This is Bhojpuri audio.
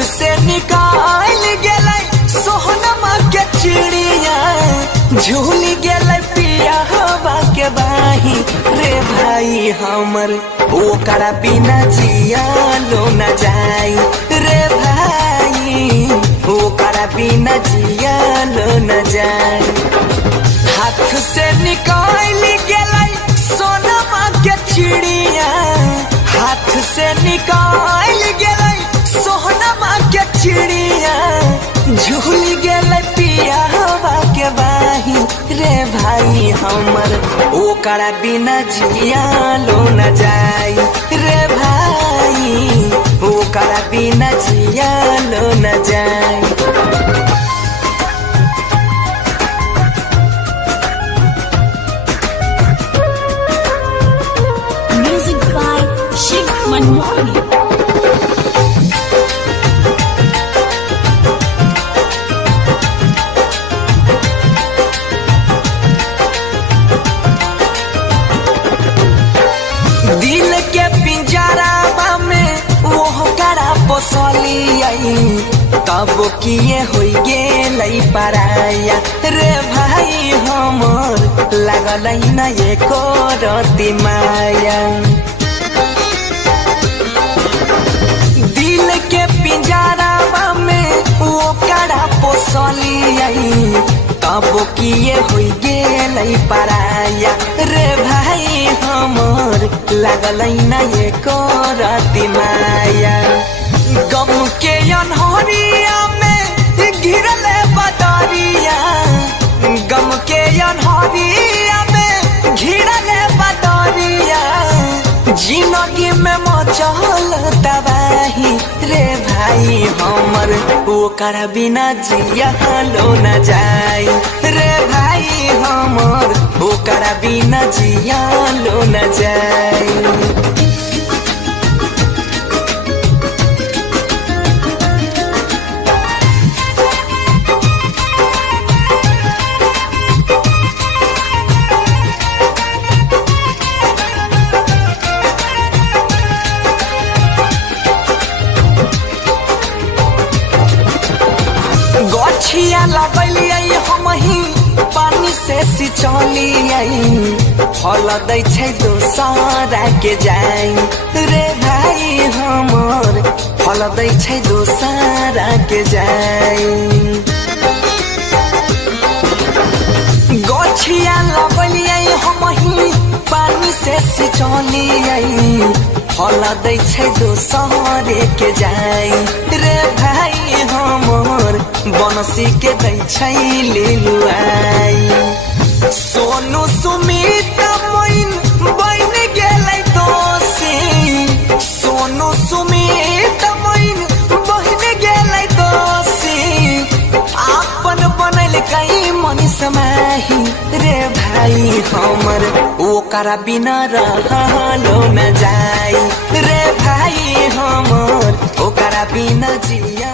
से निकाल गेलै सोहनमा के चिड़िया, झूल गेलै पिया हवा के बाही रे भाई हमर, ओकरा बिना जियालो न जाई रे भाई, ओकरा बिना जियालो न जाई। हाथ से निकाल गेलै सोनमा के चिड़िया, हाथ से निकाल गेलै सोहनमा के चिड़िया, झूल गेलै पिया हवा के बाही रे भाई हमर, ओकरा बिना जियालो न जाई रे भाई, ओकरा बिना जियालो न जाई। Music by Shiv Manmohan. दिल के पिंजरा में वो करा पोसली आई, तब किए होई गेलै पराया रे भाई हमर, लगलै न एको रति माया। दिल के पिंजरा में वो करा पोसली आई, तब किए होई गेलै पराया रे भाई हमर, लगलै न एको रति माया। गम के अनहरिया में घिरल बदरिया, गम के अनहरिया में घिरल बदरिया, जिंदगी में मचल तबाही रे भाई हमर, ओकरा बिना जियालो न जाई रे भाई हमर, ओकरा बिना जियालो न जाई। गछिया लगलियै हमही पानी से सिंचलियै, फल दै छै दोसरा के जाई रे भाई हमर, फल दै छै दोसरा के जाई। गछिया लगलियै हमही पानी से सिंचलियै, फल दै छै दोसरे के जाई रे भाई हमर, बनसी के दै छै लिलुआई। सोनू सुमित मोइन बन गेलै दोषी, सोनू सुमित मोइन बन गेलै दोषी, आपन बनल कई मन समाही रे भाई हमर, ओकरा बिना रहलो न जाई रे भाई हमर, ओकरा बिना जिया